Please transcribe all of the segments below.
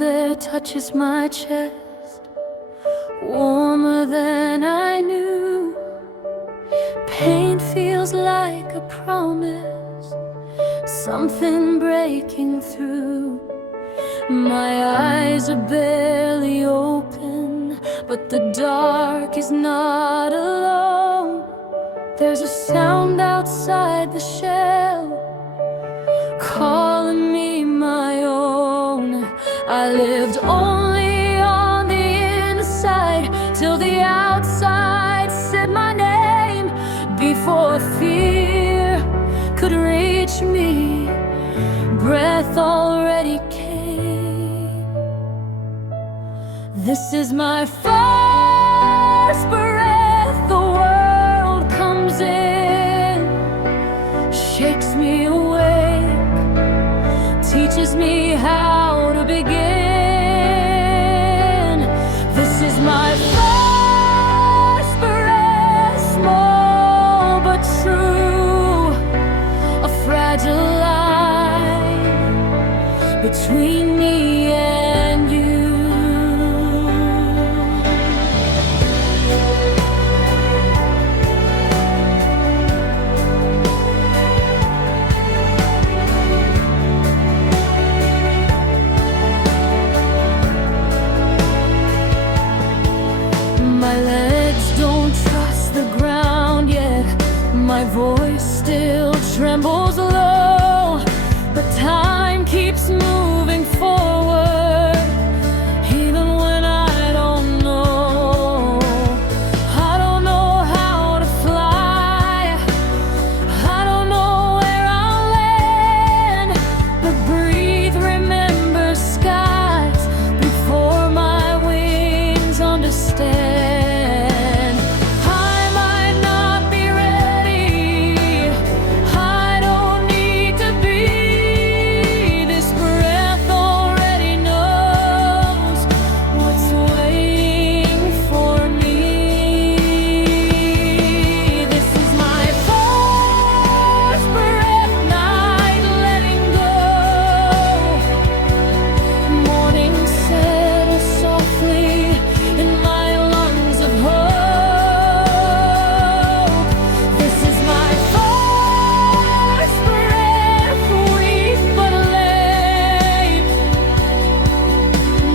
shoulder touches my chest, warmer than I knew. Pain feels like a promise, something breaking through. My eyes are barely open, but the dark is not alone. There's a sound outside the shell, calling me my own. I lived only on the inside till the outside said my name. Before fear could reach me, breath already came. This is my first breath. The world comes in, shakes me awake, teaches me how to begin. This is my first breath, small but true, a fragile line between me and you. My legs don't trust the ground yet, my voice still trembles low, but time keeps moving forward, even when I don't know. I don't know how to fly, I don't know where I'll land, but breathe, remember skies before my wings understand. I might not be ready, I don't need to be. This breath already knows what's waiting for me. This is my first breath, night letting go. Morning settles softly in my lungs of hope. This is my first breath, weak but late.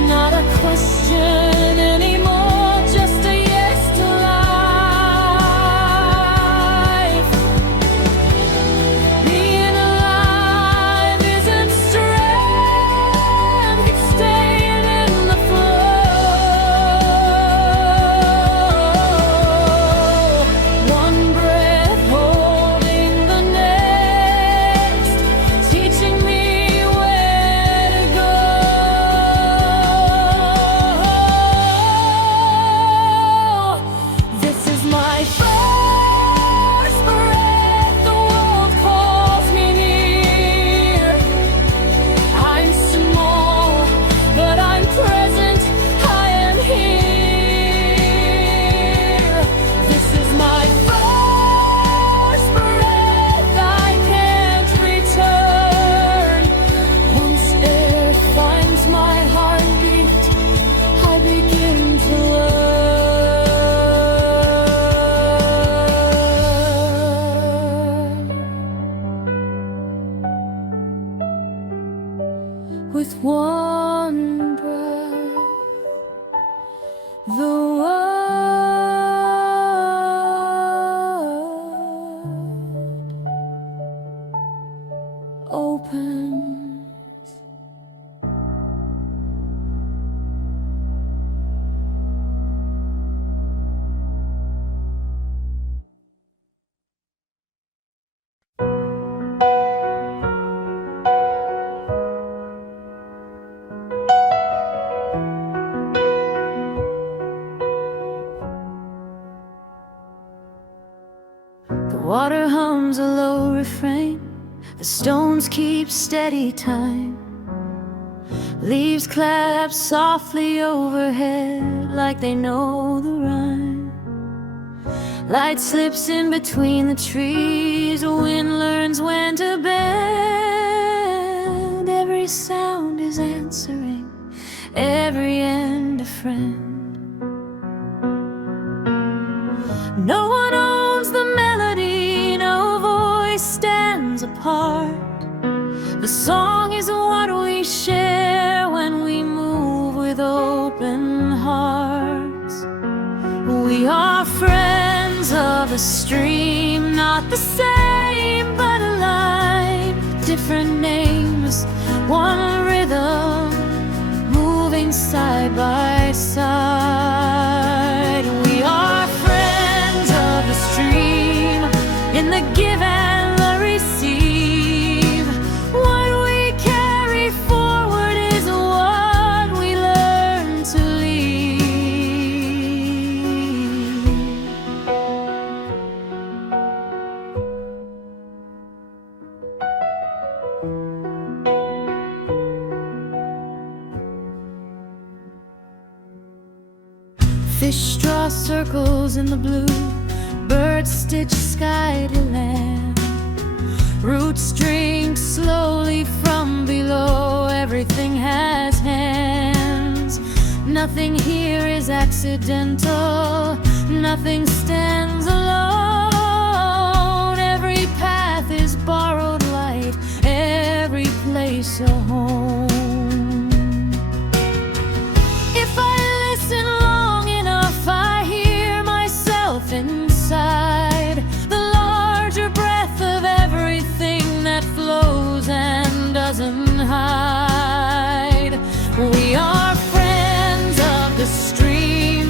Not a question anymore, just a yes to life. Being alive isn't strength, it's staying in the flow. One breath holding the next, teaching me where to go. This is my first breath, the world calls me near. I'm small, but I'm present, I am here. This is my first breath, I can't return. Once air finds my heartbeat, I begin to learn. With one breath, the world opens. The water hums a low refrain, the stones keep steady time. Leaves clap softly overhead like they know the rhyme. Light slips in between the trees, the wind learns when to bend. Every sound is answering, every end a friend. No one owns the melody, no voice stands apart. The song is what we share when we move with open hearts. We are friends of the stream, not the same but alike. Different names, one rhythm, moving side by side. We are friends of the stream, in the give and the receive. What we carry forward is what we learn to leave. Fish draw circles in the blue, birds stitch sky to land. Roots drink slowly from below, everything has hands. Nothing here is accidental, nothing stands alone. Every path is borrowed light, every place a home. If I listen long enough, I hear myself inside, the larger breath of everything that flows and doesn't hide. We are friends of the stream,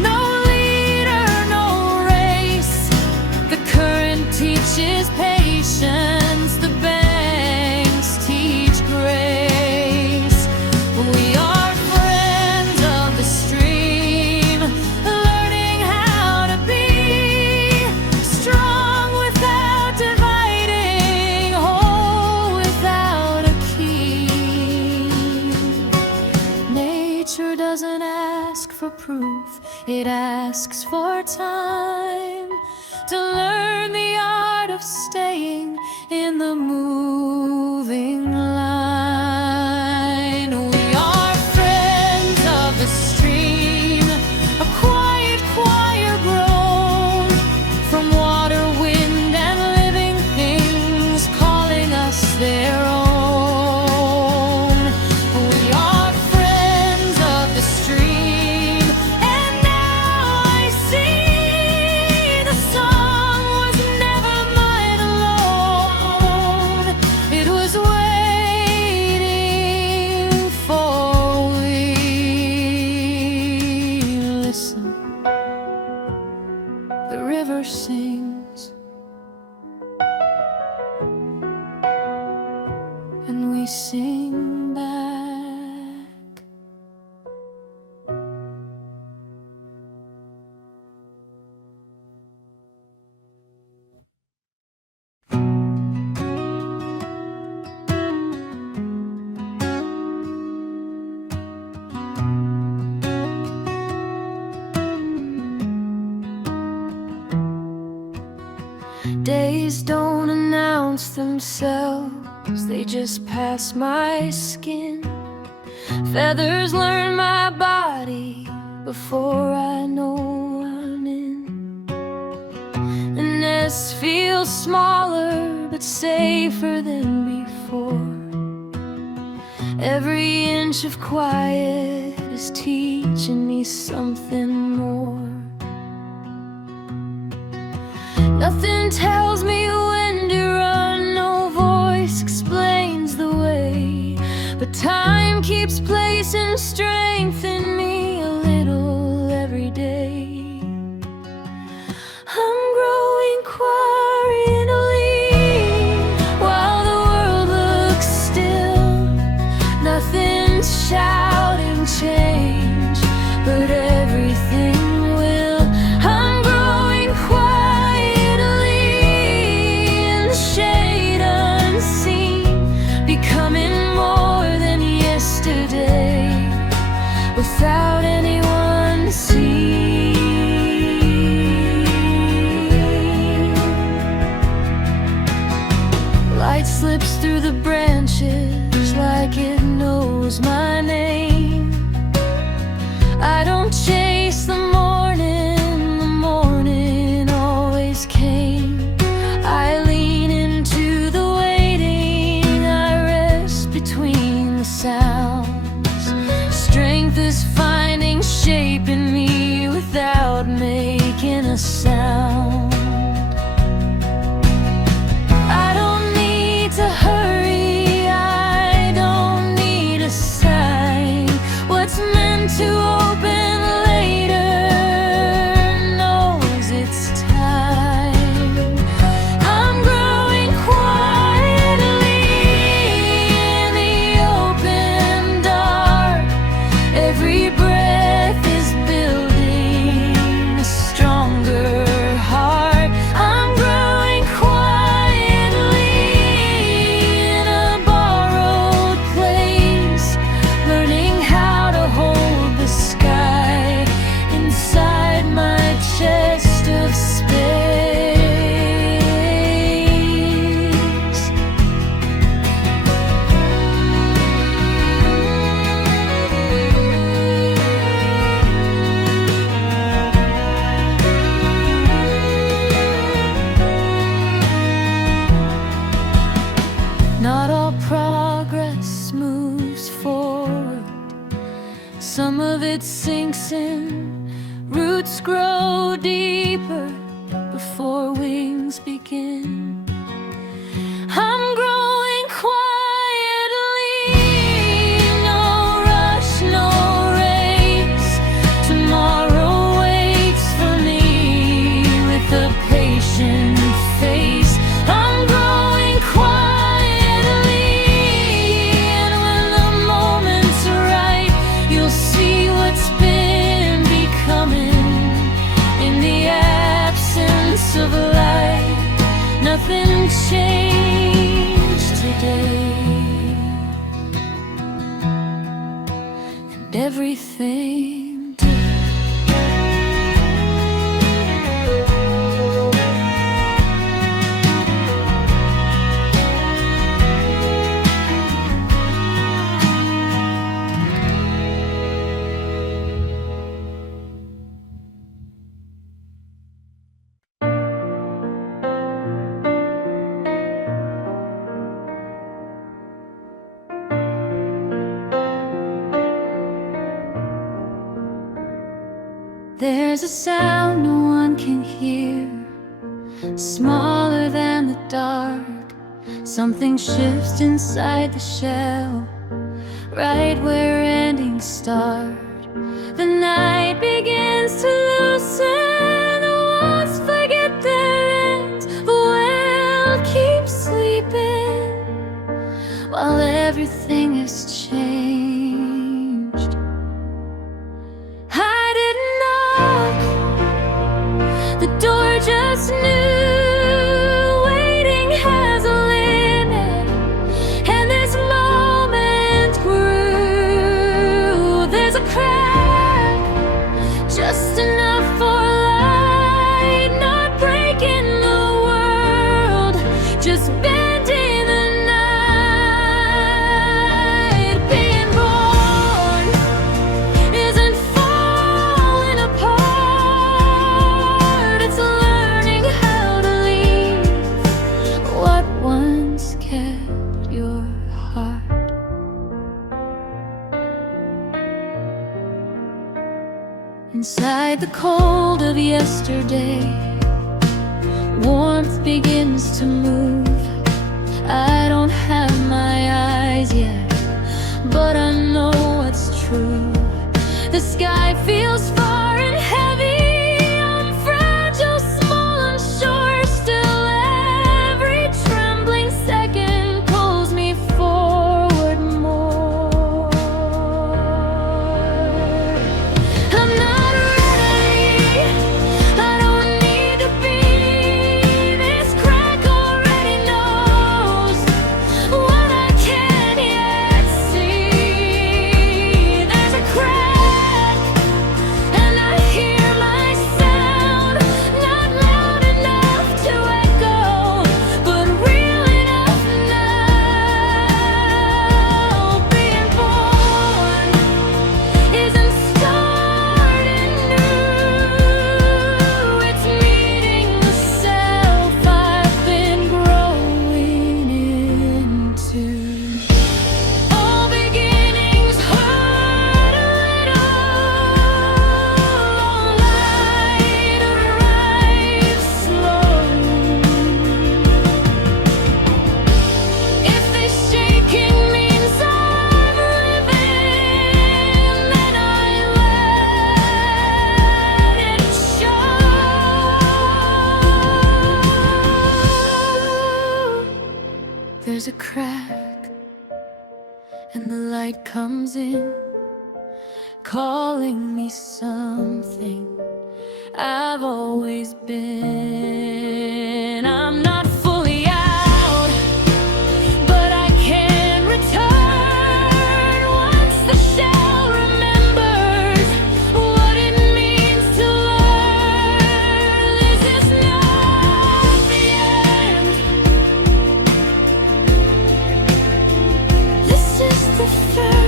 no leader, no race. The current teaches patience, the banks teach grace. We are friends of the stream, learning how to be strong without dividing, whole without a key. Nature doesn't ask for proof, it asks for time to learn the art of staying in the moving line. We are friends of the stream, a quiet choir grown from water, wind, and living things calling us their own. We are friends of the stream, and now I see the song was never mine alone. It was waiting for we listen. The river sings, and we sing back. Days don't announce themselves, they just pass my skin. Feathers learn my body before I know I'm in. The nest feels smaller but safer than before. Every inch of quiet is teaching me something more. Nothing tells me when to run, no voice explains the way, but time keeps placing strength in me a little every day. I'm growing quietly while the world looks still. Nothing's shouting change, but everything will. I'm growing quietly in the shade unseen, becoming more than yesterday without anyone seeing. Light slips through the branches like it knows my name. without making a sound. I don't need to hurry, I don't need a sign. What's meant to open later knows its time. I'm growing quietly in the open dark. Every breath is building a stronger heart. I'm growing quietly in a borrowed place, learning how to hold the sky inside my chest of space. Not all progress moves forward. Some of it sinks in, roots grow deeper before wings begin. I'm growing quietly, no rush, no race. Tomorrow waits for me with a patient face. I'm growing quietly, and when the moment's right, you'll see what's been becoming in the absence of light. Nothing changed today, and everything did. There's a sound no one can hear, smaller than the dark. Something shifts inside the shell, right where endings start. The night begins to loosen, the walls forget their ends. The world keeps sleeping while everything is changed. I didn't knock, the door just knew. Waiting has a limit, and this moment grew. There's a crack, just enough for light, not breaking the world, just bending the night. Being born isn't falling apart, it's learning how to leave what once kept your heart. Inside the cold of yesterday, warmth begins to move. I don't have my eyes yet, but I know what's true. The sky feels far and heavy. I'm fragile, small, unsure. Still, every trembling second pulls me forward more. I'm not ready, I don't need to be. This crack already knows what I can't yet see. There's a crack, comes in, calling me something I've always been. I'm not fully out, but I can return once the shell remembers what it means to learn. This is not the end. This is the first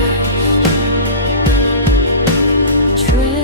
tremble.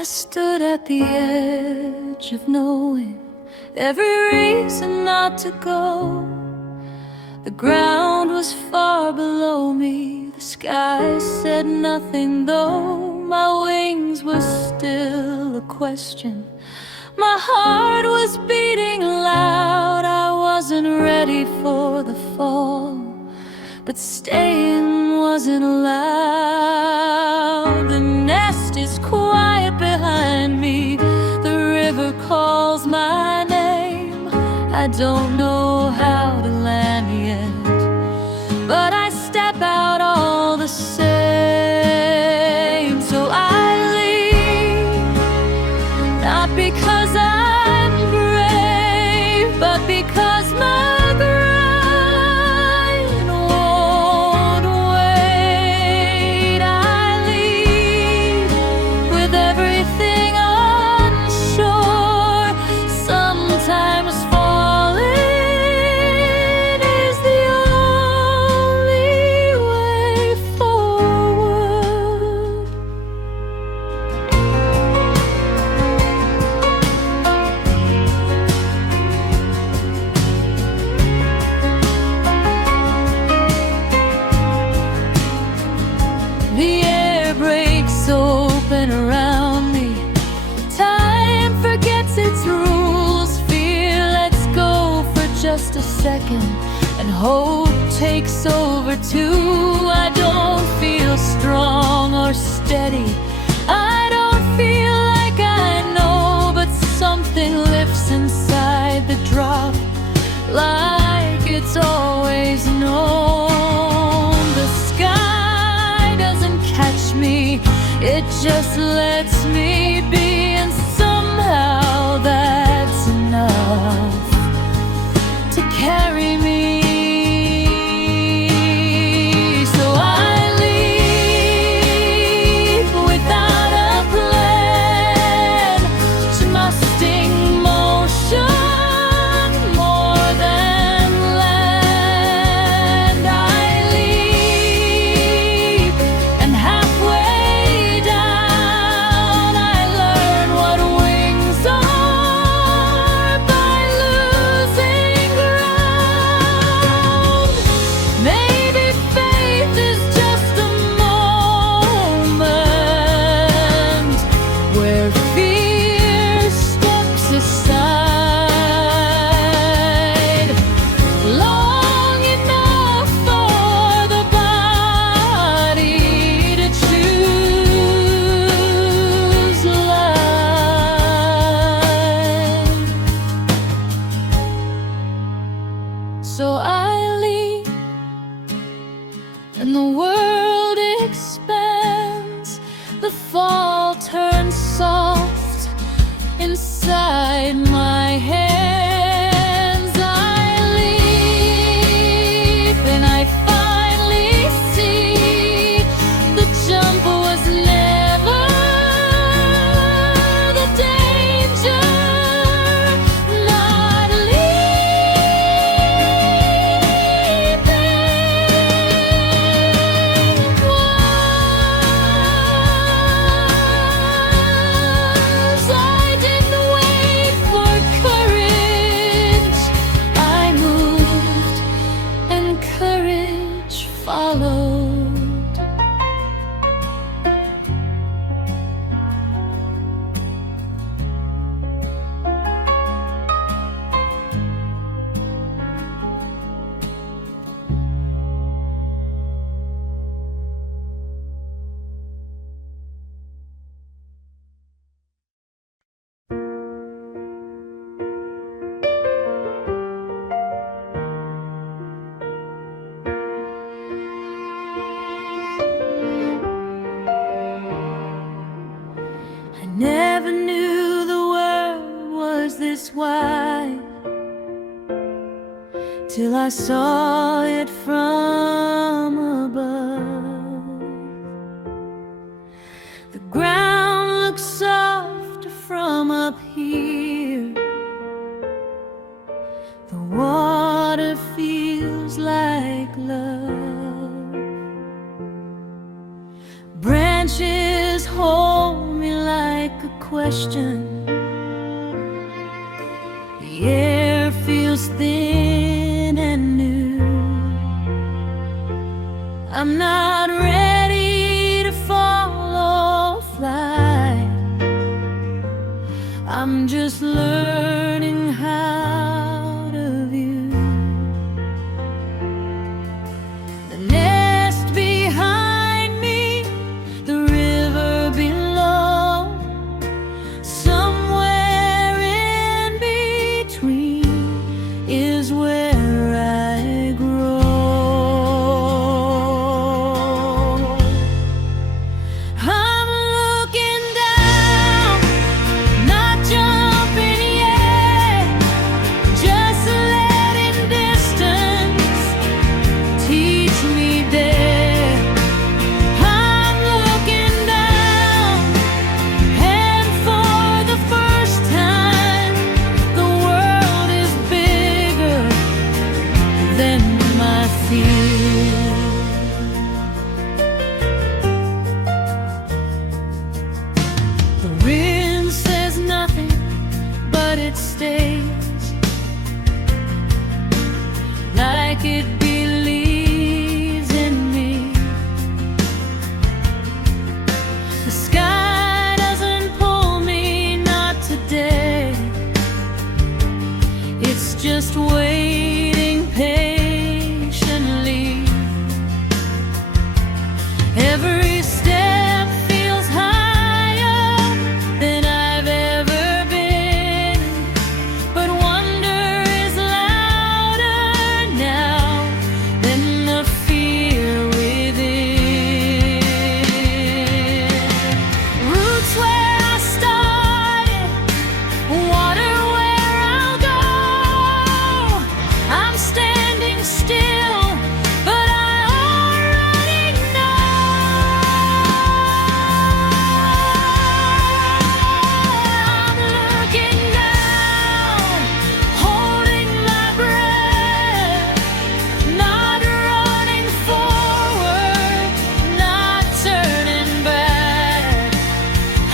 I stood at the edge of knowing every reason not to go. The ground was far below me, the sky said nothing though. My wings were still a question, my heart was beating loud. I wasn't ready for the fall, but staying wasn't allowed. The nest is quiet behind me, the river calls my name. I don't know how to land yet, but I step out all the same. So I leave, not because I'm brave, but because my grind won't wait. I leave with everything unsure. Sometimes falling is the only way forward. The air breaks open around me, time forgets its rules. Fear lets go for just a second, and hope takes over too. I don't feel strong or steady, I don't feel like I know, but something lifts inside the drop, like it's always known. The sky doesn't catch me, it just lets me be, and somehow that's enough to carry me. So I leave without a plan, trusting motion more than land. I leave, and halfway down I learn what wings are by losing ground. Maybe faith is just a moment where fear steps aside, long enough for the body to choose life. So I leave, and the world expands. The fall turns soft inside my hands. I leave, and I finally see the jump was never the danger. Not leaving till I saw it from above. The ground looks softer from up here. The water feels like love. Branches hold me like a question. The air feels thin and new. I'm not ready to follow, fly. I'm just learning how to view the nest behind me, the river below. Somewhere in between is where I grow. I'm looking down, not jumping yet, just letting distance teach me depth. I'm looking down, and for the first time, the world is bigger than my fear. The wind says nothing, but it stays, like it believes in me. The sky doesn't pull me, not today. It's just waiting patiently. Every step feels higher than I've ever been, but wonder is louder now than the fear within. Roots where I started, water where I'll go. I'm standing still, but I already know. I'm looking down, holding my breath, not running forward, not turning back.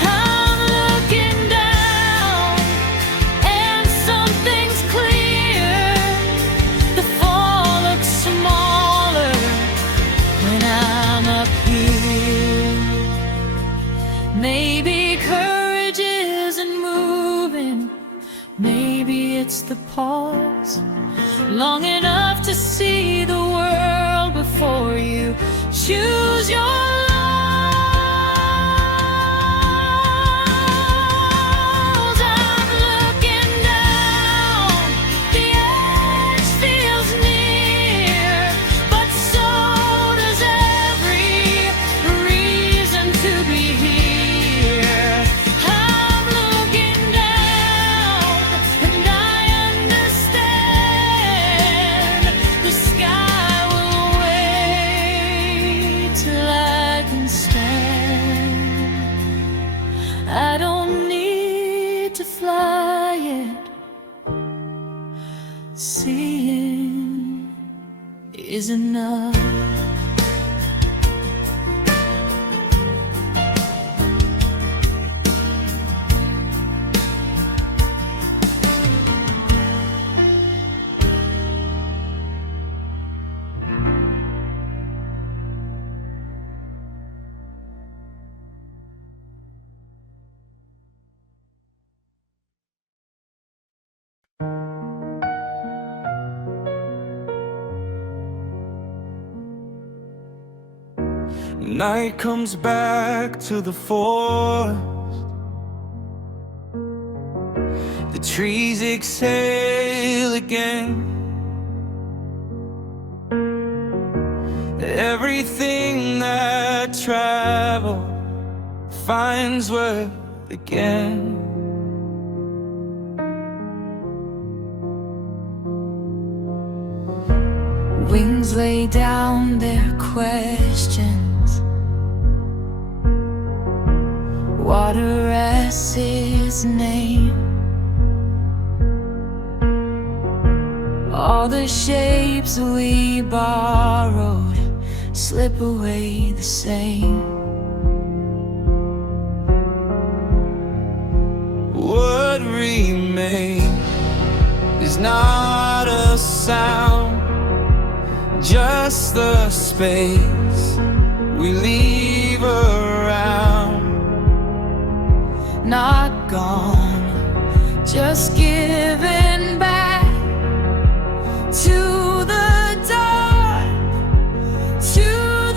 I'm looking down, and something's clear. The fall looks smaller when I'm up here. Maybe courage isn't moving, maybe it's the pause, long enough to see the world before you choose your laws. I'm looking down, the edge feels near, but so does every reason to be here. I'm looking down, and I understand the sky will wait till I can stand. I don't need to fly yet. Seeing is enough. Night comes back to the forest. The trees exhale again. Everything that traveled finds where it began. Wings lay down their questions. Water as its name. All the shapes we borrowed slip away the same. What remains is not a sound, just the space we leave around. Not gone, just giving back to the dark, to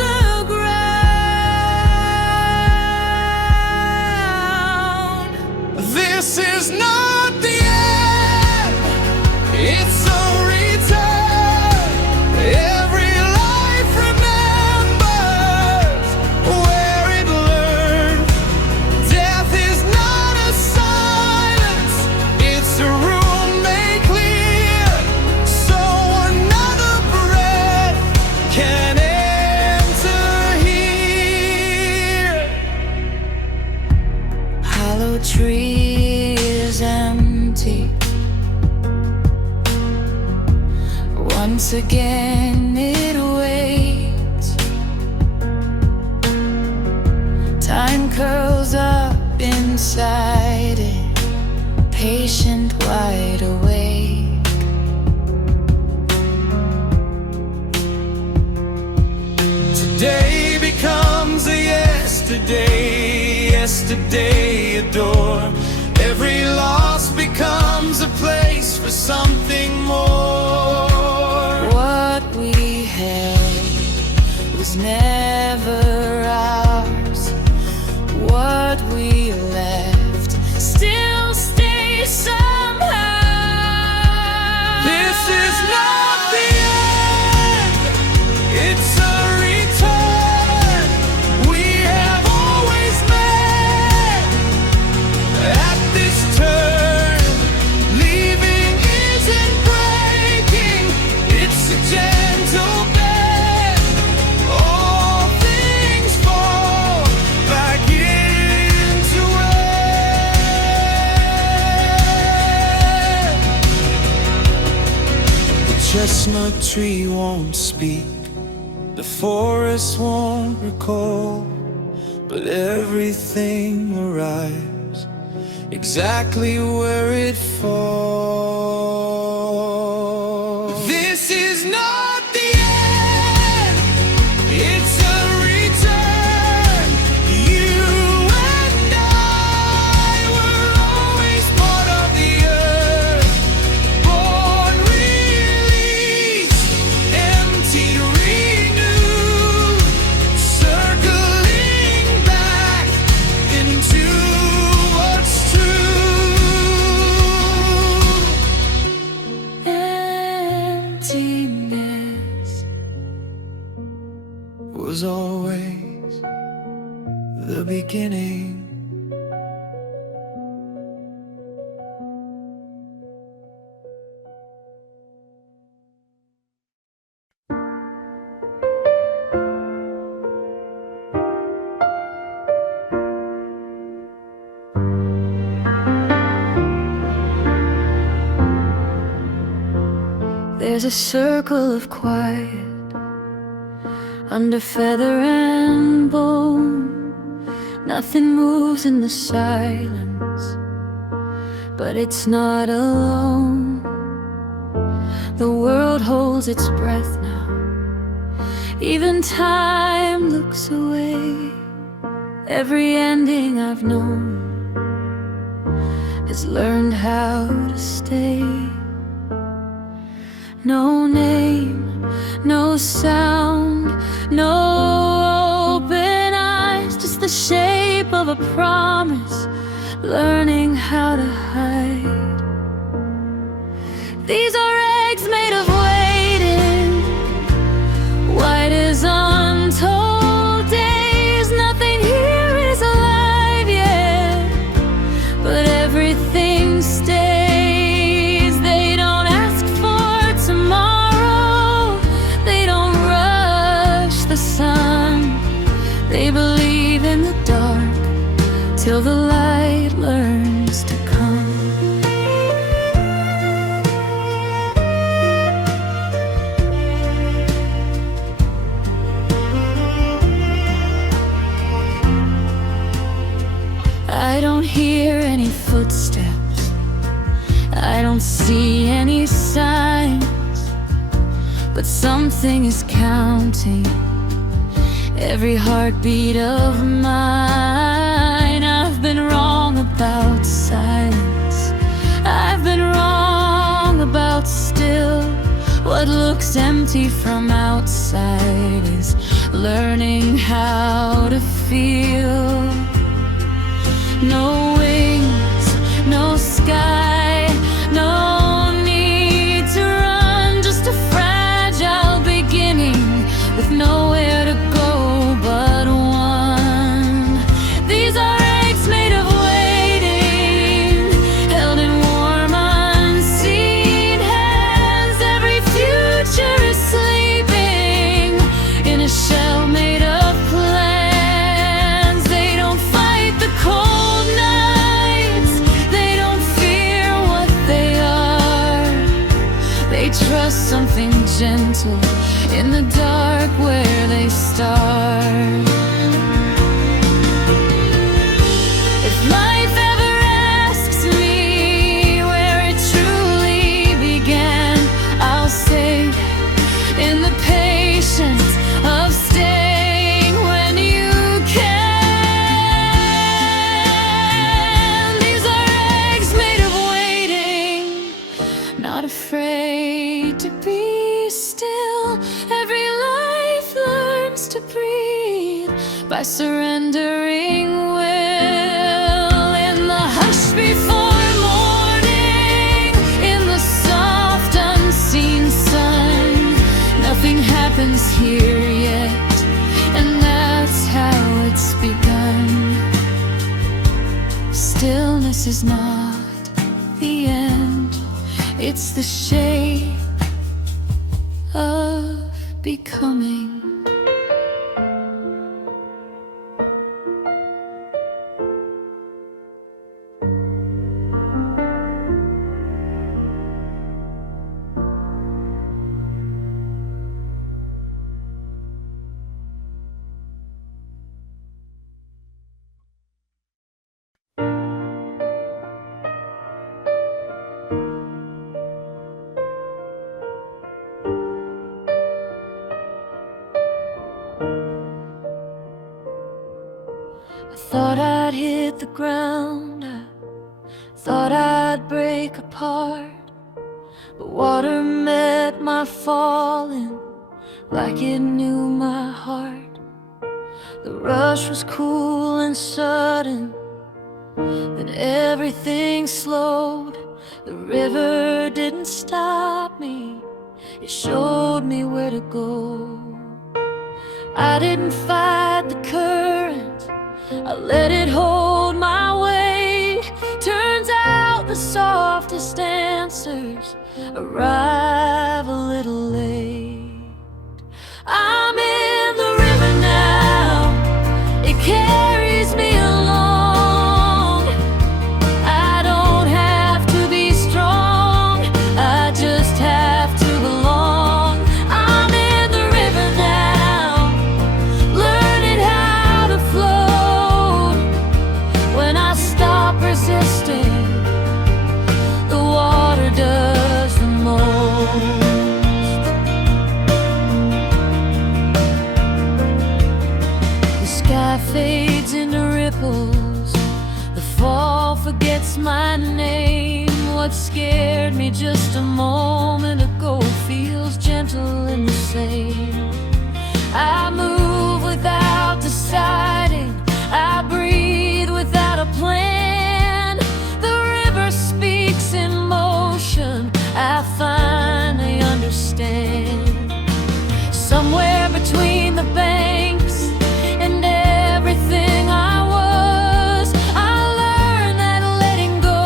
the ground. This is not the end, it's a return. Every life remembers where it learned. Death is not a silence, it's a room they clear, so another breath can enter here. Hollow tree is empty. Once again it waits. Time curls up inside it, patient, wide awake. Today becomes a yesterday, yesterday a door. Every loss becomes a place for something more. What we had was never ours. What we left still stays somehow. This is not the end, it's a return. We have always met at this turn. Leaving isn't breaking, it's a gentle bend. All things fall back into it. The chestnut tree won't speak, the forest won't recall, but everything arrives exactly where it falls. This is not the end, it's a return. You and I were always part of the earth, born released, emptied, renewed, circling back into what's true. Emptiness Was always the beginning. There's a circle of quiet under feather and bone. Nothing moves in the silence, but it's not alone. The world holds its breath now, even time looks away. Every ending I've known has learned how to stay. No name, no sound, no open eyes, just the shape of a promise, learning how to hide. These are eggs made of waiting, white as untold days. Nothing here is alive yet, but everything stays. They don't ask for tomorrow, till the light learns to come. I don't hear any footsteps, I don't see any signs, but something is counting every heartbeat of mine. I've been wrong about silence, I've been wrong about still. What looks empty from outside is learning how to feel. No wings, no sky, no need to run, just a fragile beginning with nowhere to go but one. These are eggs made of waiting, held in warm unseen hands. Every future is sleeping in a shell made of plans. They don't fight the cold nights, they don't fear what they are. They trust something gentle in the dark where they start. If life ever asks me where it truly began, I'll say in the patience of staying when you can. These are eggs made of waiting, not afraid to be still. Every life learns to breathe by surrendering will. In the hush before morning, in the soft unseen sun, nothing happens here yet, and that's how it's begun. Stillness is not the end, it's the shape of becoming. I thought I'd hit the ground, I thought I'd break apart, but water met my falling like it knew my heart. The rush was cool and sudden, then everything slowed. The river didn't stop me, it showed me where to go. I didn't fight the current, I let it hold my weight. Turns out the softest answers arrive a little late. I'm in the river now, it carries me along. I don't have to be strong, I just have to belong. I'm in the river now, learning how to float. When I stop resisting, the water does the most. The sky fades into ripples, the fall forgets my name. What scared me just a moment ago feels gentle and the same. I move without deciding, I breathe without a plan. The river speaks in motion, I finally understand. Somewhere between the banks and everything I was, I learned that letting go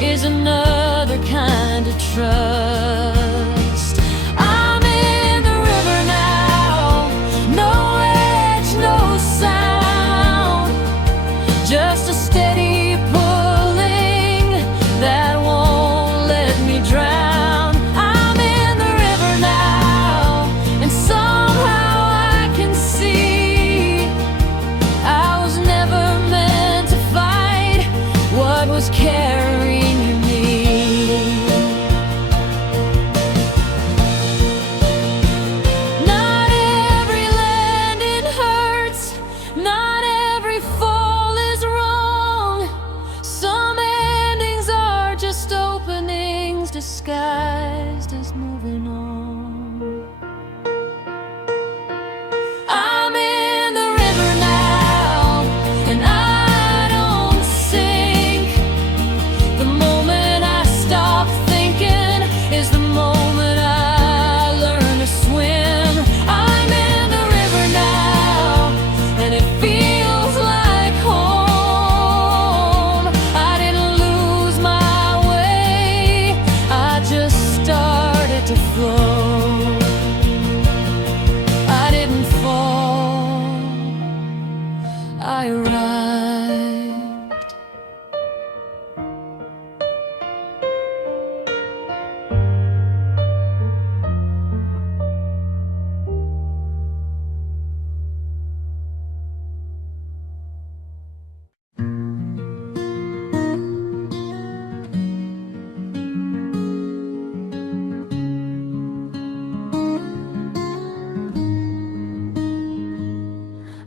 is another kind of trust. I'm in the river now, no edge, no sound, just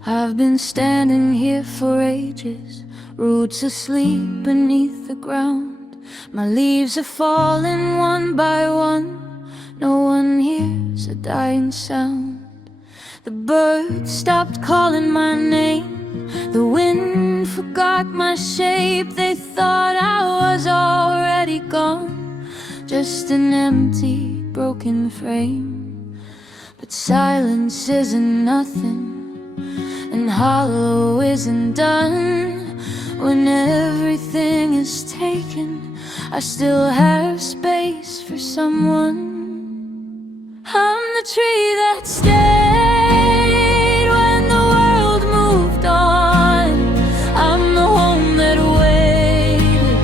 I've been standing here for ages, roots asleep beneath the ground. My leaves are falling one by one, no one hears a dying sound. The birds stopped calling my name, the wind forgot my shape. They thought I was already gone, just an empty, broken frame. But silence isn't nothing, and hollow isn't done. When everything is taken, I still have space for someone. I'm the tree that stayed when the world moved on. I'm the home that waited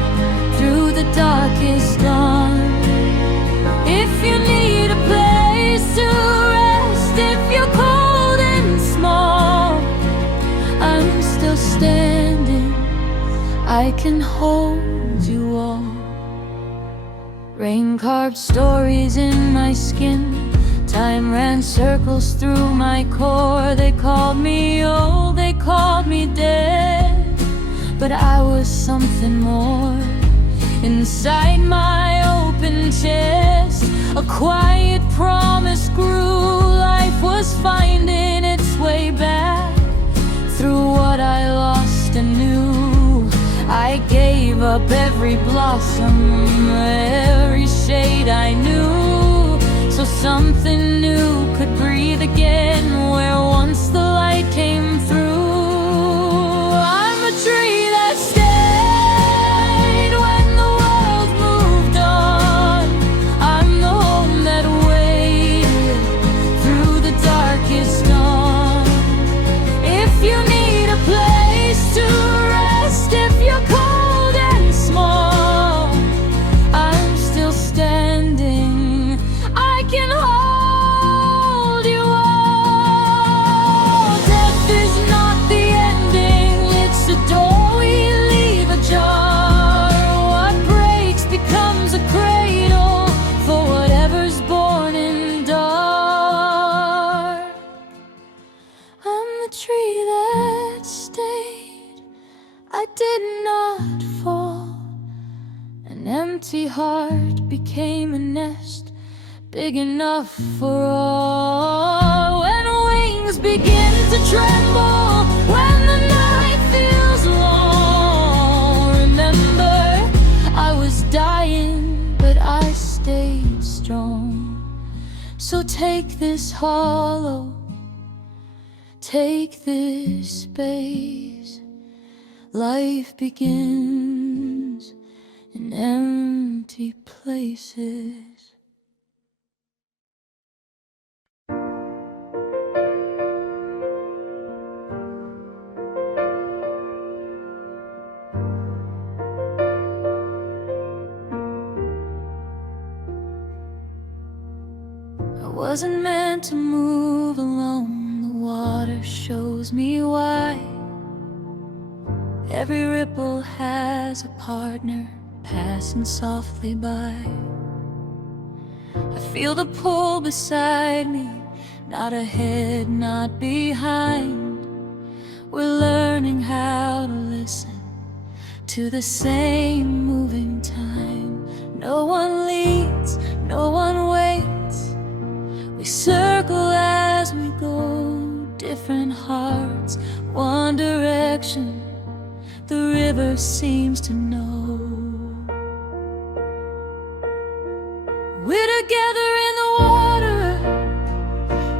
through the darkest dawn. If you need a place to rest, if you're cold and small, I'm still standing, I can hold you all. Rain carved stories in my skin, time ran circles through my core. They called me old, they called me dead, but I was something more. Inside my open chest, a quiet promise grew. Life was finding its way back through what I lost and knew. I gave up every blossom, every shade I knew, so something new could breathe again where once the light came through. I'm a tree that stayed when the world moved on. I'm the home that waited through the darkest dawn. If you need a place to rest, if you're cold and small, I'm still standing, I can hold you all. Death is not the ending, it's a door we leave ajar. What breaks becomes a cradle for whatever's born in dark. I'm the tree that stayed, I did not fall. An empty heart became a nest big enough for all. When wings begin to tremble, when the night feels long, remember I was dying, but I stayed strong. So take this hollow, take this space. Life begins in empty places. I wasn't meant to move alone, the water shows me why. Every ripple has a partner passing softly by. I feel the pull beside me, not ahead, not behind. We're learning how to listen to the same moving time. No one leads, no one waits. We circle as we go, different hearts, one direction. The river seems to know. We're together in the water,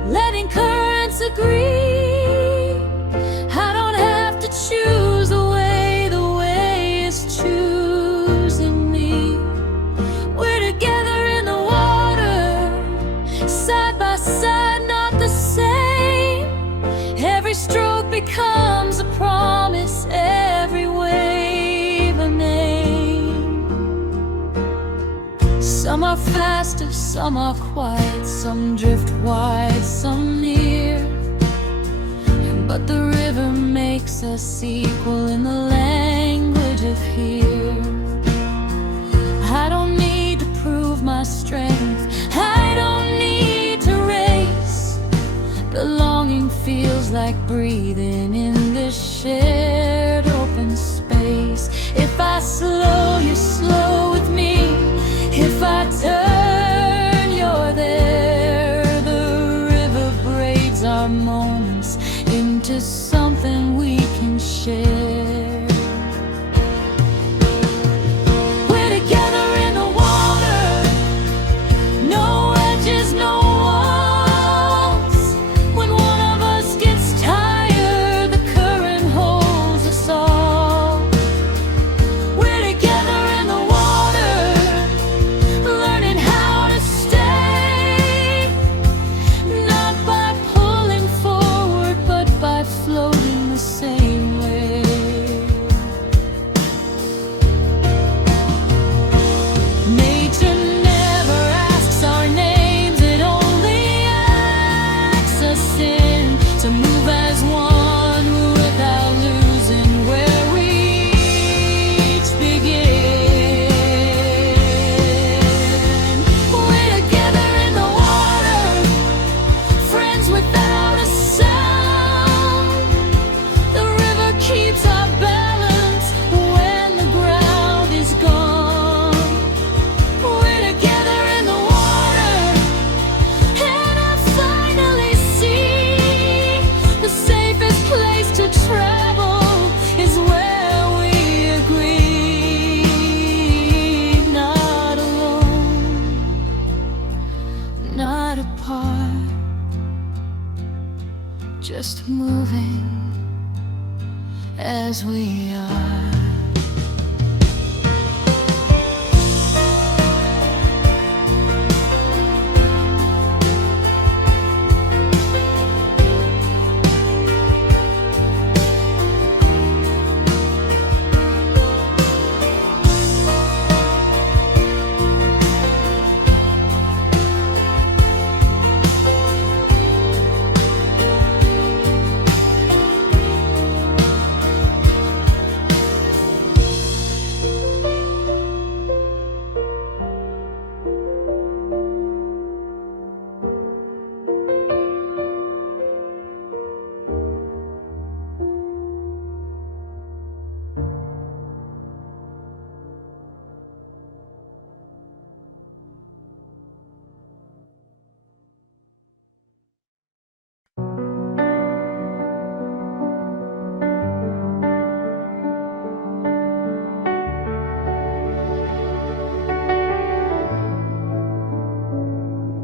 letting currents agree. I don't have to choose the way is choosing me. We're together in the water, side by side, not the same. Every stroke becomes a promise, every wave a name. Some are faster, some are quiet, some drift wide, some near. But the river makes us equal in the language of here. I don't need to prove my strength, I don't need to race. The longing feels like like breathing in this shared open space. If I slow, you slow with me. If I turn, you're there. The river braids our moments into something we can share. We're together in the water, no edges, no walls. When one of us gets tired, the current holds us all. We're together in the water, learning how to stay, not by pulling forward, but by floating the same way. Nature never asks our names, it only asks us in to move as one without losing where we each begin. We're together in the water, friends without a sound. The river keeps our balance when the ground is gone. We're together in the water, and I finally see the safest place to travel is where we agree. Not alone, not apart, just moving as we are.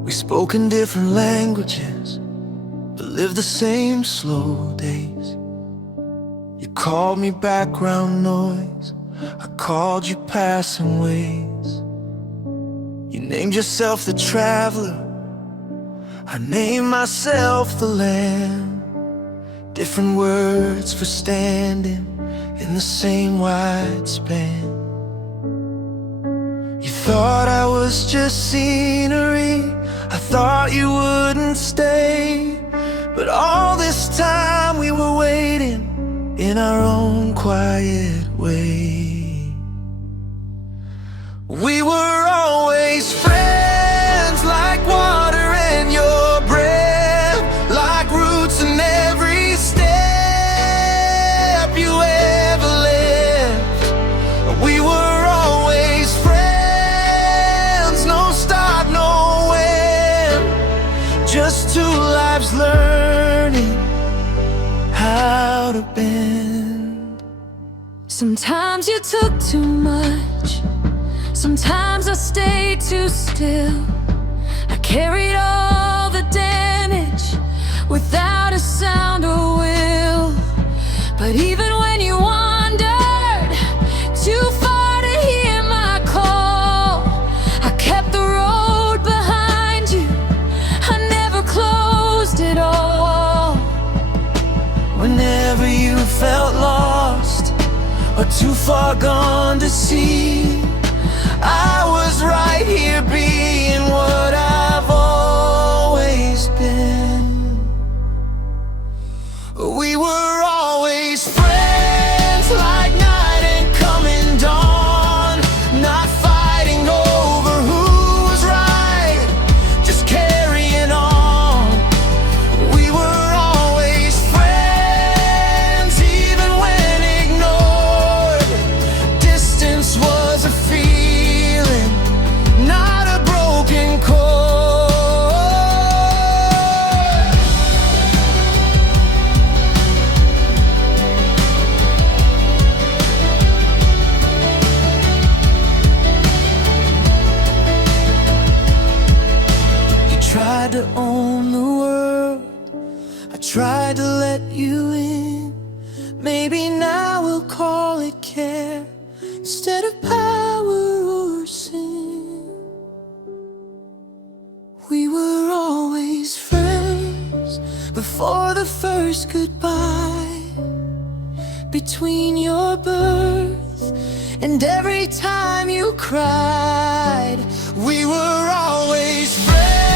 We spoke in different languages, but lived the same slow days. You called me background noise, I called you passing ways. You named yourself the traveler, I named myself the lamb. Different words for standing in the same wide span. You thought I was just scenery, I thought you wouldn't stay. But all this time we were waiting in our own quiet way. We were always friends, like water and your breath, like roots in every step you ever left. We were always friends, no start, no end, just two lives learning how to bend. Sometimes you took too much, sometimes I stayed too still. I carried all the damage without a sound or will. But even when you wandered too far to hear my call, I kept the road behind you, I never closed it all. Whenever you felt lost or too far gone to see, I was right here being what I've always been. We were always friends, like night and coming dawn, not fighting over who was right, just carrying on. We were always friends. own the world. I tried to let you in. Maybe now we'll call it care instead of power or sin. We were always friends before the first goodbye. Between your birth and every time you cried, we were always friends.